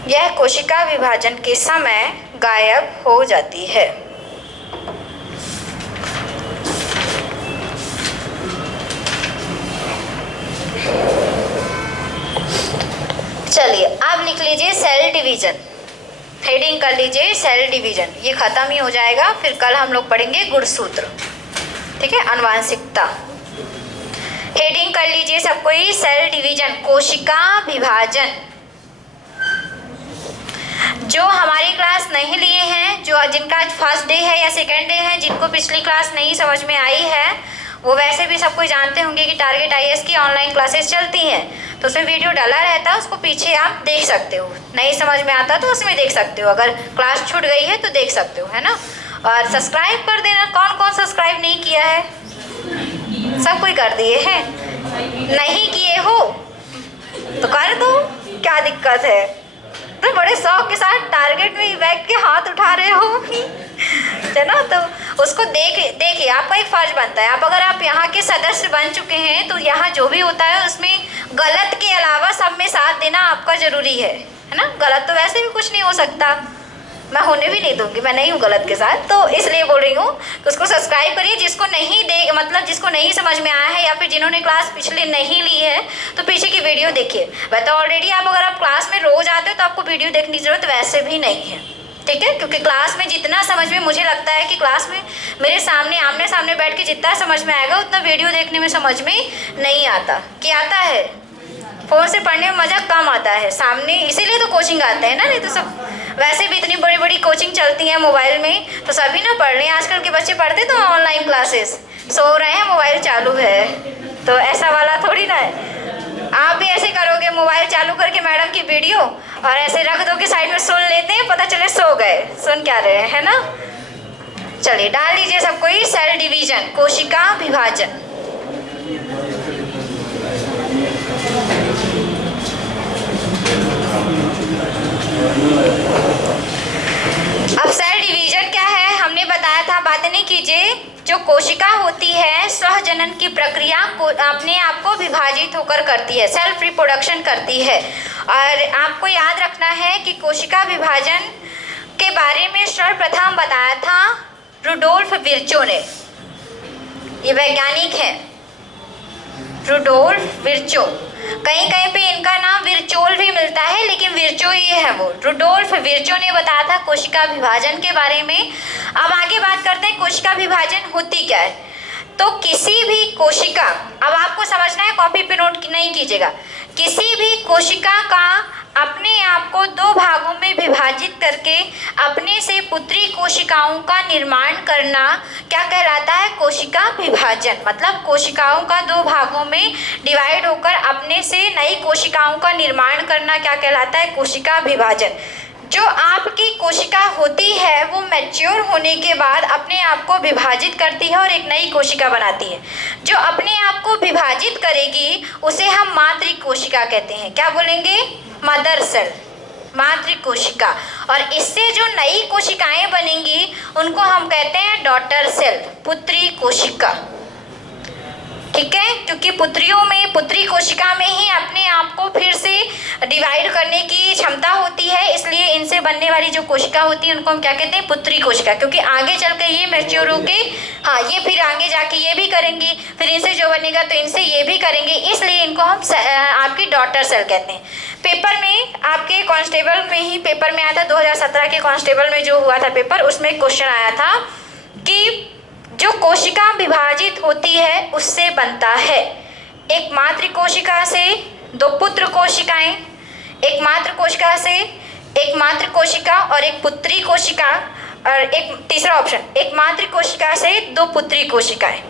यह कोशिका विभाजन के समय गायब हो जाती है। चलिए अब लिख लीजिए सेल डिवीजन, हेडिंग कर लीजिए सेल डिवीजन। ये खत्म ही हो जाएगा, फिर कल हम लोग पढ़ेंगे गुणसूत्र, ठीक है, आनुवांशिकता। हेडिंग कर लीजिए सबको ही, सेल डिवीजन, कोशिका विभाजन। जो हमारी क्लास नहीं लिए हैं, जो जिनका आज फर्स्ट डे है या सेकेंड डे है, जिनको पिछली क्लास नहीं समझ में आई है, वो वैसे भी सब कोई जानते होंगे कि टारगेट आईएएस की ऑनलाइन क्लासेस चलती हैं, तो उसमें वीडियो डाला रहता है, उसको पीछे आप देख सकते हो। नहीं समझ में आता तो उसमें देख सकते हो, अगर क्लास छूट गई है तो देख सकते हो, है ना। और सब्सक्राइब कर देना। कौन कौन सब्सक्राइब नहीं किया है? सब कोई कर दिए हैं। नहीं किए हो तो कर दो, क्या दिक्कत है। तो बड़े शौक के साथ टारगेट में बैठ के हाथ उठा रहे हो है ना, तो उसको देखिए आपका एक फर्ज बनता है। अगर आप यहाँ के सदस्य बन चुके हैं तो यहाँ जो भी होता है उसमें गलत के अलावा सब में साथ देना आपका ज़रूरी है ना। गलत तो वैसे भी कुछ नहीं हो सकता, मैं होने भी नहीं दूंगी, मैं नहीं हूँ गलत के साथ, तो इसलिए बोल रही हूँ कि उसको सब्सक्राइब करिए। जिसको नहीं मतलब जिसको नहीं समझ में आया है या फिर जिन्होंने क्लास पिछले नहीं ली है तो पीछे की वीडियो देखिए। वह तो ऑलरेडी आप अगर आप क्लास में रोज आते हो तो आपको वीडियो देखने की जरूरत वैसे भी नहीं है, ठीक है। क्योंकि क्लास में जितना समझ में मुझे लगता है कि क्लास में मेरे सामने आमने सामने बैठ के जितना समझ में आएगा उतना वीडियो देखने में समझ में नहीं आता। क्या आता है? फ़ोन से पढ़ने में मज़ा कम आता है सामने, इसीलिए तो कोचिंग आते हैं ना। नहीं तो सब वैसे भी इतनी बड़ी बड़ी कोचिंग चलती हैं मोबाइल में, तो सभी ना पढ़ रहे हैं। आजकल के बच्चे पढ़ते तो ऑनलाइन क्लासेस, सो रहे हैं, मोबाइल चालू है, तो ऐसा वाला थोड़ी ना है। आप भी ऐसे करोगे, मोबाइल चालू करके मैडम की वीडियो और ऐसे रख दो कि साइड में सुन लेते हैं, पता चले सो गए, सुन क्या रहे हैं, है ना। चलिए डाल लीजिए सबको ही सेल डिवीजन, कोशिका विभाजन। अब सेल डिवीजन क्या है हमने बताया था, बातें नहीं कीजिए। जो कोशिका होती है स्वजनन की प्रक्रिया को अपने आप को विभाजित होकर करती है, सेल्फ रिप्रोडक्शन करती है। और आपको याद रखना है कि कोशिका विभाजन के बारे में सर्वप्रथम बताया था रुडोल्फ विर्चो ने। ये वैज्ञानिक है रुडोल्फ विर्चो। कहीं कहीं पे इनका नाम विर्चोल भी मिलता है, लेकिन विर्चो ही है वो। रुडोल्फ विर्चो ने बताया था कोशिका विभाजन के बारे में। अब आगे बात करते हैं कोशिका विभाजन होती क्या है। तो किसी भी कोशिका, अब आपको समझना है, कॉपी पे नोट नहीं कीजिएगा। किसी भी कोशिका का अपने आप को दो भागों में विभाजित करके अपने से पुत्री कोशिकाओं का निर्माण करना क्या कहलाता है? कोशिका विभाजन। मतलब कोशिकाओं का दो भागों में डिवाइड होकर अपने से नई कोशिकाओं का निर्माण करना क्या कहलाता है? कोशिका विभाजन। जो आपकी कोशिका होती है वो मैच्योर होने के बाद अपने आप को विभाजित करती है और एक नई कोशिका बनाती है। जो अपने आप को विभाजित करेगी उसे हम मातृ कोशिका कहते हैं। क्या बोलेंगे? मदर सेल, मातृ कोशिका। और इससे जो नई कोशिकाएं बनेंगी उनको हम कहते हैं डॉटर सेल, पुत्री कोशिका। ठीक है, क्योंकि पुत्रियों में, पुत्री कोशिका में ही अपने आप को फिर से डिवाइड करने की क्षमता होती है, इसलिए इनसे बनने वाली जो कोशिका होती है उनको हम क्या कहते हैं? पुत्री कोशिका। क्योंकि आगे चल के ये मैच्योर होके, हाँ, ये फिर आगे जाके ये भी करेंगी, फिर इनसे जो बनेगा तो इनसे ये भी करेंगे, इसलिए इनको हम आपकी डॉटर सेल कहते हैं। पेपर में आपके कांस्टेबल में ही पेपर में आया था, 2017 के कांस्टेबल में जो हुआ था पेपर, उसमें एक क्वेश्चन आया था कि जो कोशिका विभाजित होती है उससे बनता है एक मातृ कोशिका से दो पुत्र कोशिकाएं, एक मातृ कोशिका से एक मातृ कोशिका और एक पुत्री कोशिका, और एक तीसरा ऑप्शन, एक मातृ कोशिका से दो पुत्री कोशिकाएं।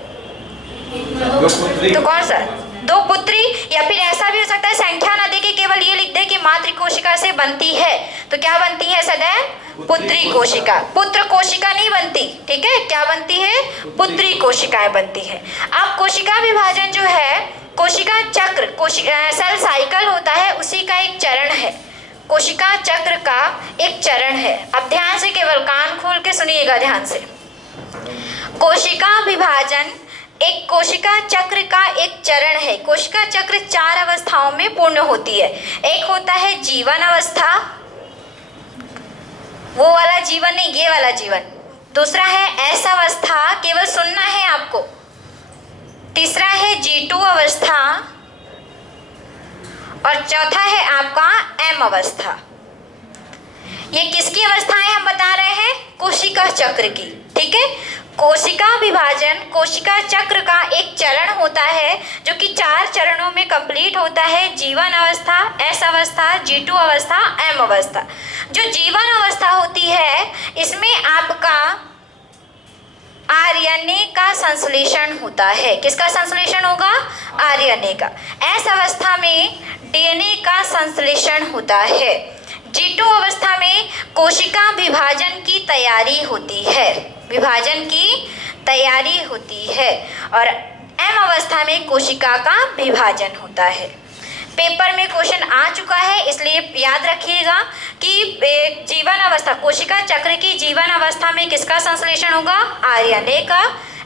तो कौन सा? दो पुत्री, या फिर ऐसा भी हो सकता है संख्या ना दे के केवल ये लिख दे कि मातृ कोशिका से बनती है, तो क्या बनती है सदैव? पुत्री कोशिका। पुत्र कोशिका नहीं बनती, ठीक है? क्या बनती है? पुत्री कोशिकाएं बनती है। अब कोशिका विभाजन जो है, कोशिका चक्र, सेल साइकिल होता है, उसी का एक चरण है। कोशिका चक्र का एक चरण है। अब ध्यान से, केवल कान खोल के सुनिएगा ध्यान से। कोशिका विभाजन एक कोशिका चक्र का एक चरण है। कोशिका चक्र 4 अवस्थाओं में पूर्ण होती है। एक होता है जीवन अवस्था, वो वाला जीवन नहीं, ये वाला जीवन। दूसरा है एस अवस्था, केवल सुनना है आपको। तीसरा है G2 अवस्था, और चौथा है आपका M अवस्था। ये किसकी अवस्थाएं हम बता रहे हैं? कोशिका चक्र की, ठीक है? कोशिका विभाजन कोशिका चक्र का एक चरण होता है जो कि 4 चरणों में कंप्लीट होता है। जीवन अवस्था, एस अवस्था, G2 अवस्था, M अवस्था। जो जीवन अवस्था होती है इसमें आपका आरएनए का संश्लेषण होता है। किसका संश्लेषण होगा? आरएनए का। एस अवस्था में डीएनए का संश्लेषण होता है। G2 अवस्था में कोशिका विभाजन की तैयारी होती है, विभाजन की तैयारी होती है। और M अवस्था में कोशिका का विभाजन होता है। पेपर में क्वेश्चन आ चुका है, इसलिए याद रखिएगा कि जीवन अवस्था, कोशिका चक्र की जीवन अवस्था में किसका संश्लेषण होगा? आरएनए का।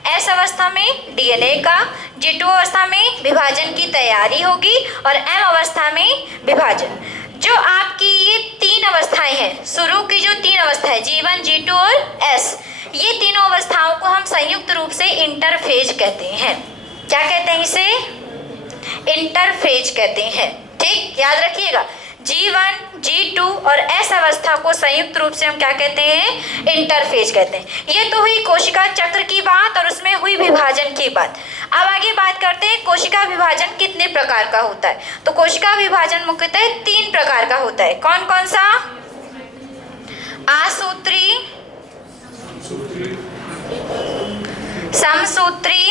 एस अवस्था में डीएनए का। G2 अवस्था में विभाजन की तैयारी होगी, और M अवस्था में विभाजन। जो आपकी ये 3 अवस्थाएं हैं, शुरू की जो 3 अवस्थाएं, जीवन, G2 और S, ये तीनों अवस्थाओं को हम संयुक्त रूप से इंटरफेज कहते हैं। क्या कहते हैं इसे? इंटरफेज कहते हैं। ठीक, याद रखिएगा। G1, G2 और S अवस्था को संयुक्त रूप से हम क्या कहते हैं? इंटरफेज कहते हैं। ये तो हुई कोशिका चक्र की बात और उसमें हुई विभाजन की बात। अब आगे बात करते हैं कोशिका विभाजन कितने प्रकार का होता है। तो कोशिका विभाजन मुख्यतः 3 प्रकार का होता है। कौन कौन सा? आसूत्री, समसूत्री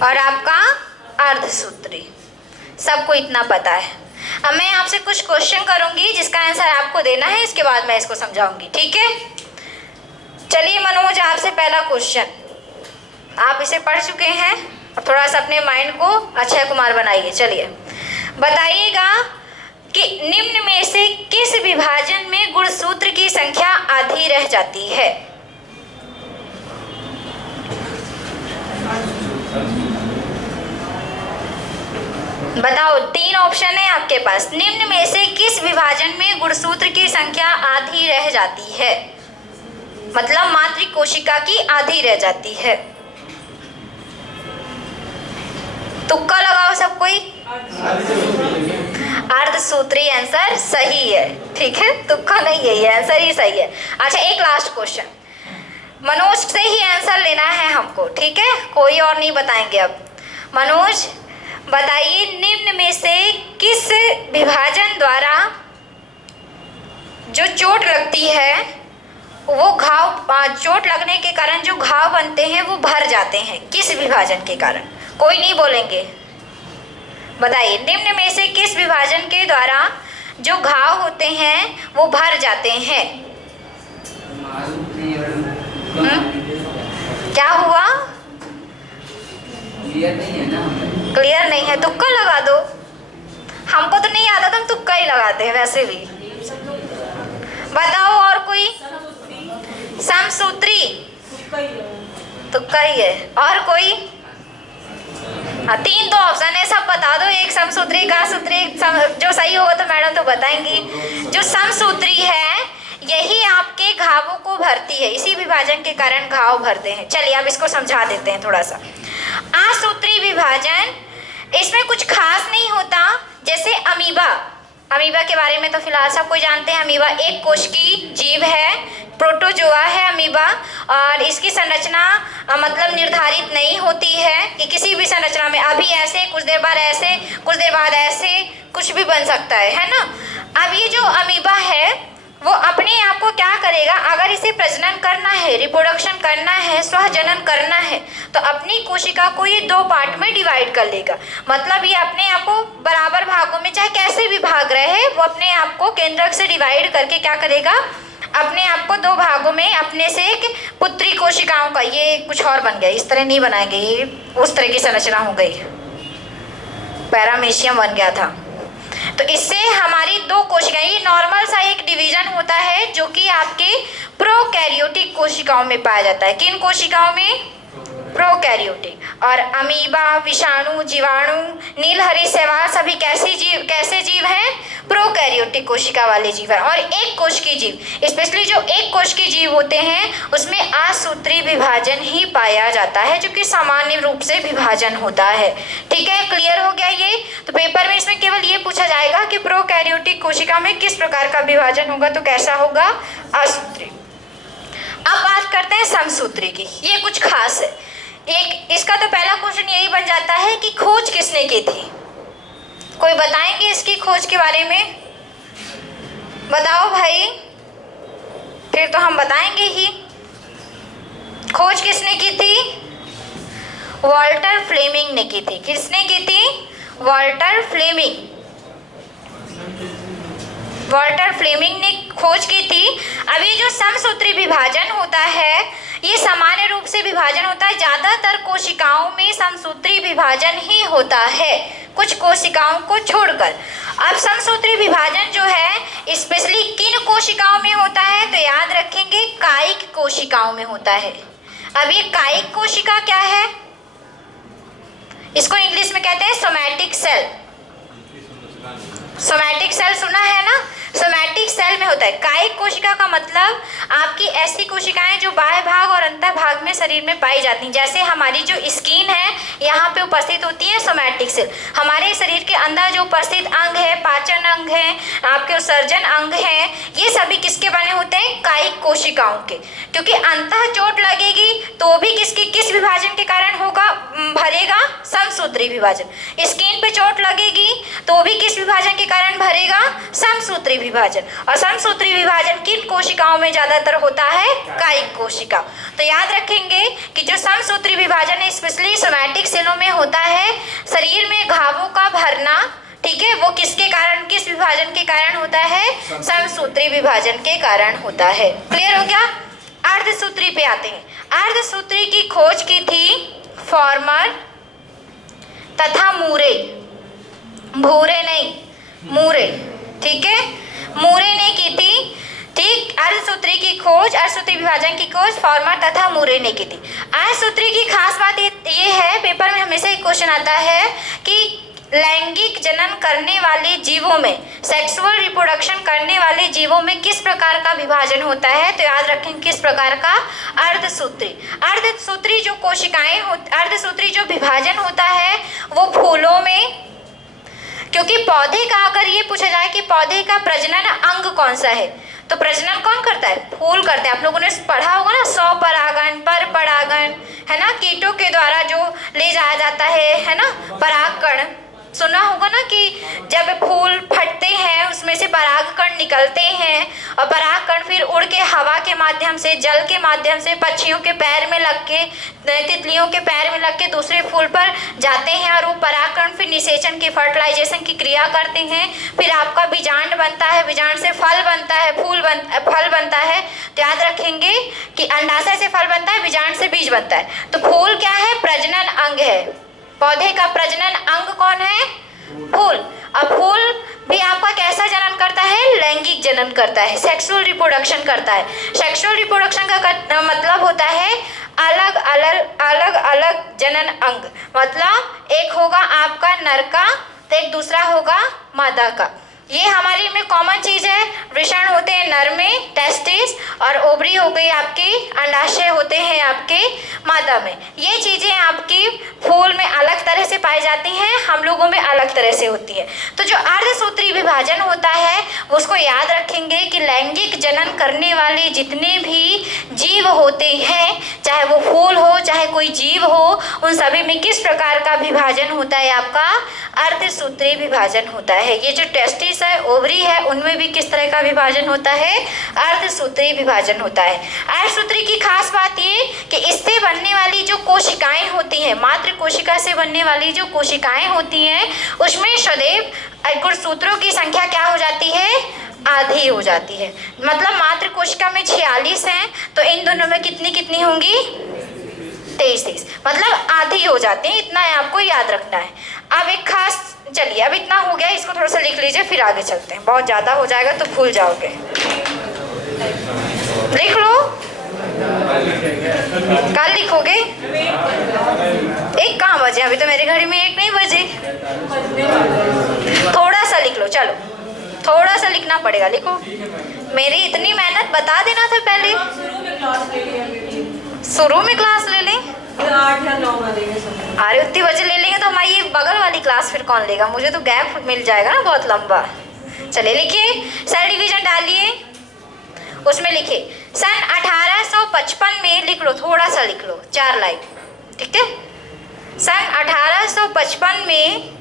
और आपका अर्धसूत्री। सबको इतना पता है। अब मैं आपसे कुछ क्वेश्चन करूंगी जिसका आंसर आपको देना है, इसके बाद मैं इसको समझाऊंगी, ठीक है? चलिए मनोज, आपसे पहला क्वेश्चन, आप इसे पढ़ चुके हैं, अब थोड़ा सा अपने माइंड को अक्षय कुमार बनाइए। चलिए बताइएगा कि निम्न में से किस विभाजन में गुणसूत्र की संख्या आधी रह जाती है? बताओ, 3 ऑप्शन है आपके पास। निम्न में से किस विभाजन में गुणसूत्र की संख्या आधी रह जाती है? मतलब मातृ कोशिका की आधी रह जाती है। तुक्का लगाओ सब कोई। अर्धसूत्री आंसर सही है, ठीक है? तुक्का नहीं है, ये आंसर ही सही है। अच्छा, एक लास्ट क्वेश्चन, मनोज से ही आंसर लेना है हमको, ठीक है? कोई और नहीं बताएंगे। अब मनोज बताइए, निम्न में से किस विभाजन द्वारा जो चोट लगती है वो घाव, चोट लगने के कारण जो घाव बनते हैं वो भर जाते हैं? किस विभाजन के कारण? कोई नहीं बोलेंगे। बताइए, निम्न में से किस विभाजन के द्वारा जो घाव होते हैं वो भर जाते हैं। क्या हुआ? क्लियर नहीं है? तुक्का लगा दो। हमको तो नहीं आता, तुम तुक्का ही लगाते हैं वैसे भी। बताओ और कोई? समसूत्री तुक्का ही है। और कोई? हाँ, 3 तो ऑप्शन है, सब बता दो। एक समसूत्री, कासूत्री, जो सही होगा तो मैडम तो बताएंगी। जो समसूत्री है यही आपके घावों को भरती है, इसी विभाजन के कारण घाव भरते हैं। चलिए अब इसको समझा देते हैं थोड़ा सा। आसूत्री विभाजन, इसमें कुछ खास नहीं होता। जैसे अमीबा, अमीबा के बारे में तो फिलहाल सब कोई जानते हैं। अमीबा एक कोश की जीव है, प्रोटोजोआ है अमीबा, और इसकी संरचना मतलब निर्धारित नहीं होती है कि किसी भी संरचना में अभी ऐसे, कुछ देर बाद ऐसे, कुछ देर बाद ऐसे, कुछ भी बन सकता है ना। अब ये जो अमीबा है वो अपने आप को क्या करेगा, अगर इसे प्रजनन करना है, रिप्रोडक्शन करना है, स्वजनन करना है, तो अपनी कोशिका को ये 2 पार्ट में डिवाइड कर लेगा। मतलब ये अपने आप को बराबर भागों में, चाहे कैसे भी भाग रहे, वो अपने आप को केंद्रक से डिवाइड करके क्या करेगा, अपने आप को 2 भागों में, अपने से एक पुत्री कोशिकाओं का, ये कुछ और बन गया, इस तरह नहीं बनाएंगे, ये उस तरह की संरचना हो गई, पैरामीशियम बन गया था। तो इससे हमारी 2 कोशिकाएं, ये नॉर्मल सा एक डिवीजन होता है जो कि आपके प्रोकैरियोटिक कोशिकाओं में पाया जाता है। किन कोशिकाओं में? प्रोकैरियोटिक। और अमीबा, विषाणु, जीवाणु, नीलहरी शैवाल सभी कैसे जीव हैं? प्रोकैरियोटिक कोशिका वाले जीव है। और एक कोश की जीव, स्पेशली जो एक कोश के जीव होते हैं उसमें आसूत्री विभाजन ही पाया जाता है, जो कि सामान्य रूप से विभाजन होता है। ठीक है, क्लियर हो गया ये? तो पेपर में इसमें केवल ये पूछा जाएगा कि प्रोकैरियोटिक कोशिका में किस प्रकार का विभाजन होगा, तो कैसा होगा? आसूत्री। अब बात करते हैं समसूत्री की। ये कुछ खास है। एक इसका तो पहला क्वेश्चन यही बन जाता है कि खोज किसने की थी? कोई बताएंगे इसकी खोज के बारे में? बताओ भाई, फिर तो हम बताएंगे ही। खोज किसने की थी? वाल्टर फ्लेमिंग ने की थी। किसने की थी? Walter Fleming. वाल्टर फ्लेमिंग ने खोज की थी। अब ये जो समसूत्री विभाजन होता है ये सामान्य रूप से विभाजन होता है, ज़्यादातर कोशिकाओं में समसूत्री विभाजन ही होता है, कुछ कोशिकाओं को छोड़कर। अब समसूत्री विभाजन जो है स्पेशली किन कोशिकाओं में होता है, तो याद रखेंगे कायिक कोशिकाओं में होता है। अब ये कायिक कोशिका क्या है? इसको इंग्लिश में कहते हैं सोमैटिक सेल। सोमैटिक सेल सुना है ना? सोमैटिक सेल में होता है। कायिक कोशिका का मतलब आपकी ऐसी कोशिकाएं जो बाह्य भाग और अंतर भाग में शरीर में पाई जाती हैं। जैसे हमारी जो स्किन है यहाँ पे उपस्थित होती है सोमैटिक सेल। हमारे शरीर के अंदर जो उपस्थित अंग है, पाचन अंग है, आपके उत्सर्जन अंग है, ये सभी किसके बने होते हैं? कायिक कोशिकाओं के। क्योंकि अंतः चोट लगेगी तो भी किस विभाजन के कारण होगा? भरेगा समसूत्री विभाजन। स्किन पे चोट लगेगी तो भी किस विभाजन के कारण भरेगा? समसूत्री विभाजन। और समसूत्री विभाजन किन कोशिकाओं में ज्यादातर होता है? कायिक कोशिका। तो याद रखेंगे कि जो समसूत्री विभाजन है स्पेशली सोमैटिक सेलों में होता है। शरीर में घावों का भरना, ठीक है, वो किसके कारण, किस विभाजन के कारण होता है? समसूत्री विभाजन के कारण होता है। क्लियर हो गया? अर्धसूत्री पे आते हैं। अर्धसूत्री की खोज की थी फॉर्मर तथा मूरे, भूरे नहीं, मूरे, ठीक है, मूरे ने की थी। ठीक, अर्धसूत्री की खोज, अर्धसूत्री विभाजन की खोज फॉर्मर तथा मूरे ने की थी। अर्धसूत्री की खास बात ये है, पेपर में हमेशा एक क्वेश्चन आता है कि लैंगिक जनन करने वाले जीवों में, सेक्सुअल रिप्रोडक्शन करने वाले जीवों में किस प्रकार का विभाजन होता है? तो याद रखें किस प्रकार का? अर्धसूत्री। अर्धसूत्री जो कोशिकाएं अर्धसूत्री जो विभाजन होता है वो फूलों में, क्योंकि पौधे का अगर ये पूछा जाए कि पौधे का प्रजनन अंग कौन सा है, तो प्रजनन कौन करता है? फूल करते हैं। आप लोगों ने पढ़ा होगा ना, स्वपरागण, परपरागण, है ना, कीटों के द्वारा जो ले जाया जाता है ना, परागकण। सुना होगा ना कि जब फूल फटते हैं उसमें से परागकण निकलते हैं और परागकण फिर उड़ के हवा के माध्यम से, जल के माध्यम से, पक्षियों के पैर में लग के, तितलियों के पैर में लग के दूसरे फूल पर जाते हैं और वो परागकण फिर निषेचन की, फर्टिलाइजेशन की क्रिया करते हैं। फिर आपका बीजांड बनता है, बीजांड से फल बनता है, फल बनता है। तो याद रखेंगे कि अंडाशय से फल बनता है, बीजांड से बीज बनता है। तो फूल क्या है? प्रजनन अंग है। पौधे का प्रजनन अंग कौन है? फूल। अब फूल भी आपका कैसा जनन करता है? लैंगिक जनन करता है, सेक्सुअल रिप्रोडक्शन करता है। सेक्सुअल रिप्रोडक्शन का मतलब होता है अलग अलग जनन अंग। मतलब एक होगा आपका नर का तो एक दूसरा होगा मादा का। ये हमारे में कॉमन चीज़ है। वृषण होते हैं नर में, टेस्टिस, और ओवरी हो गई आपकी, अंडाशय होते हैं आपके मादा में। ये चीज़ें आपकी फूल में अलग तरह से पाई जाती हैं, हम लोगों में अलग तरह से होती है। तो जो अर्धसूत्री विभाजन होता है उसको याद रखेंगे कि लैंगिक जनन करने वाले जितने भी जीव होते हैं, चाहे वो फूल हो चाहे कोई जीव हो, उन सभी में किस प्रकार का विभाजन होता है? आपका अर्धसूत्री विभाजन होता है। ये जो टेस्टिस है, ओवरी है, उनमें भी किस तरह का विभाजन होता है? अर्धसूत्री विभाजन होता है। अर्धसूत्री की खास बात ये कि इससे बनने वाली जो कोशिकाएं होती हैं, मातृ कोशिका से बनने वाली जो कोशिकाएं होती हैं, उसमें सदैव गुणसूत्रों की संख्या क्या हो जाती है? आधी हो जाती है। मतलब मातृ कोशिका में 46 हैं, तो इन दोनों में कितनी कितनी होंगी? 23। मतलब आधी हो जाती है। इतना आपको याद रखना है। अब एक खास, चलिए अब इतना हो गया, इसको थोड़ा सा लिख लीजिए, फिर आगे चलते हैं। बहुत ज़्यादा हो जाएगा तो भूल जाओगे। लिख लो। कल लिखोगे? एक कहाँ बजे? अभी तो मेरे घड़ी में 1 नहीं बजे। थोड़ा सा लिख लो, चलो थोड़ा सा लिखना पड़ेगा। लिखो। मेरी इतनी मेहनत बता देना था पहले। शुरू में क्लास ले लें? 8 या 9 बजेंगे। अरे उतनी बजे ले लेंगे तो हमारी ये बगल वाली क्लास फिर कौन लेगा? मुझे तो गैप मिल जाएगा ना बहुत लंबा। चलिए लिखिए, सेल डिवीजन डालिए, उसमें लिखिए सन 1855 में, लिख लो, थोड़ा सा लिख लो, 4 लाइन, ठीक है। सन 1855 में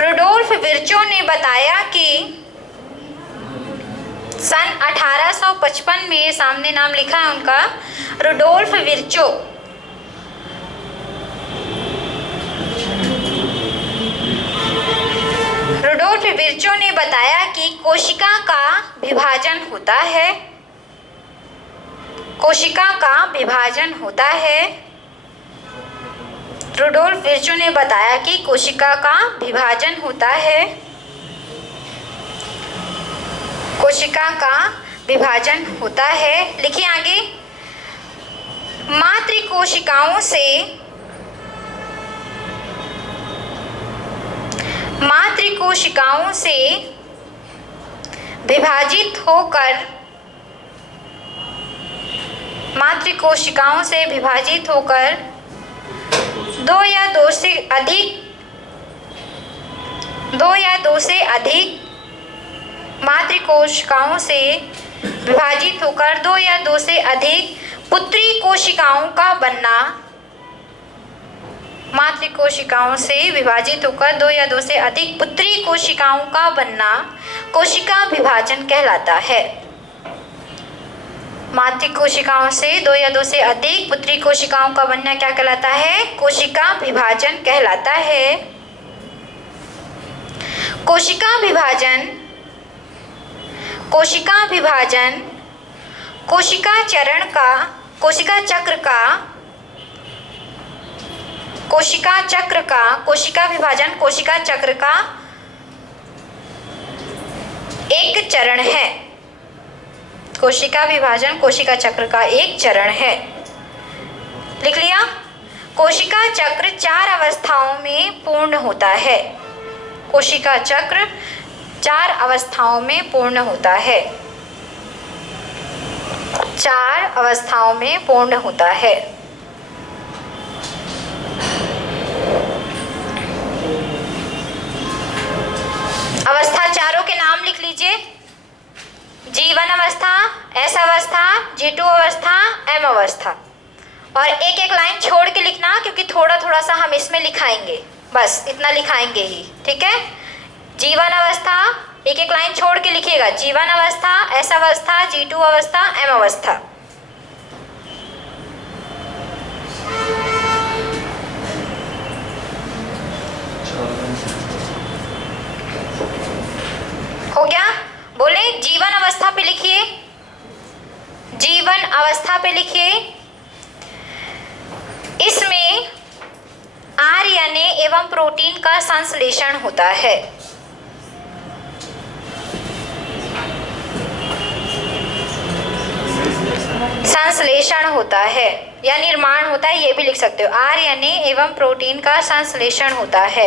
रुडोल्फ विर्चो ने बताया कि, सन 1855 में, ये सामने नाम लिखा है उनका, रुडोल्फ विर्चो। रुडोल्फ विर्चो ने बताया कि कोशिका का विभाजन होता है, कोशिका का विभाजन होता है। रुडोल्फ विर्चो ने बताया कि कोशिका का विभाजन होता है, कोशिका का विभाजन होता है। लिखिए आगे, मातृ कोशिकाओं से विभाजित होकर, मातृ कोशिकाओं से विभाजित होकर 2 या 2 से अधिक मातृ कोशिकाओं से विभाजित होकर 2 या 2 से अधिक पुत्री कोशिकाओं का बनना, मातृ कोशिकाओं से विभाजित होकर 2 या 2 से अधिक पुत्री कोशिकाओं का बनना कोशिका विभाजन कहलाता है। मातृ कोशिकाओं से 2 या 2 से अधिक पुत्री कोशिकाओं का बनना क्या कहलाता है? कोशिका विभाजन कहलाता है। कोशिका विभाजन कोशिका चरण का, कोशिका चक्र का, कोशिका विभाजन कोशिका चक्र का एक चरण है। कोशिका विभाजन कोशिका चक्र का एक चरण है। लिख लिया? कोशिका चक्र 4 अवस्थाओं में पूर्ण होता है। कोशिका चक्र 4 अवस्थाओं में पूर्ण होता है। 4 अवस्थाओं में पूर्ण होता है। अवस्था चारों के नाम लिख लीजिए। G1 अवस्था, S अवस्था, G2 अवस्था, M अवस्था। और एक एक लाइन छोड़ के लिखना, क्योंकि थोड़ा थोड़ा सा हम इसमें लिखाएंगे, बस इतना लिखाएंगे ही, ठीक है। G1 अवस्था, एक एक लाइन छोड़ के लिखिएगा। G1 अवस्था, S अवस्था, G2 अवस्था, M अवस्था। हो गया? बोले G1 अवस्था पे लिखिए, G1 अवस्था पे लिखिए। इसमें आरएनए एवं प्रोटीन का संश्लेषण होता है। संश्लेषण होता है या निर्माण होता है, ये भी लिख सकते हो। आरएनए एवं प्रोटीन का संश्लेषण होता है।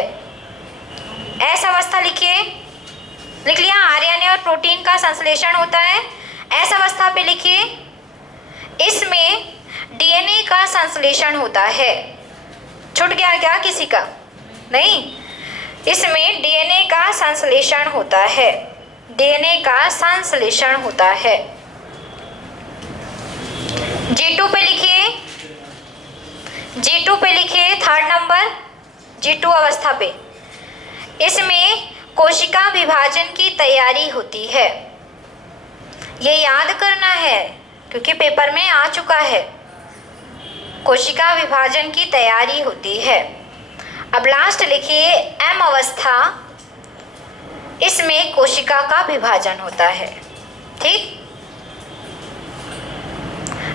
एस अवस्था लिखिए, लिख लिया, आरएनए और प्रोटीन का संश्लेषण होता है। एस अवस्था पे लिखिए, इसमें डीएनए का संश्लेषण होता है। छूट गया क्या किसी का? नहीं, इसमें डीएनए का संश्लेषण होता है। डीएनए का संश्लेषण होता है। G2 पे लिखिए, G2 पे लिखिए, थर्ड नंबर G2 अवस्था पे। इसमें कोशिका विभाजन की तैयारी होती है। ये याद करना है क्योंकि पेपर में आ चुका है। कोशिका विभाजन की तैयारी होती है। अब लास्ट लिखिए M अवस्था, इसमें कोशिका का विभाजन होता है। ठीक,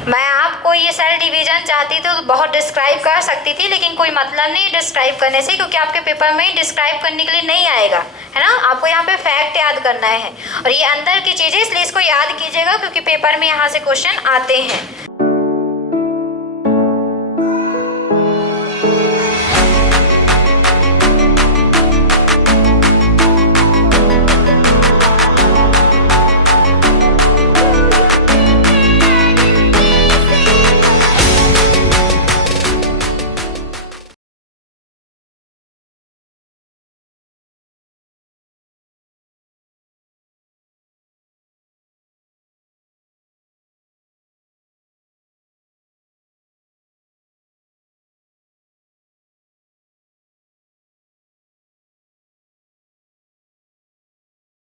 मैं आपको ये सेल डिवीजन चाहती तो बहुत डिस्क्राइब कर सकती थी, लेकिन कोई मतलब नहीं डिस्क्राइब करने से, क्योंकि आपके पेपर में डिस्क्राइब करने के लिए नहीं आएगा, है ना। आपको यहाँ पे फैक्ट याद करना है और ये अंदर की चीज़ें, इसलिए इसको याद कीजिएगा क्योंकि पेपर में यहाँ से क्वेश्चन आते हैं।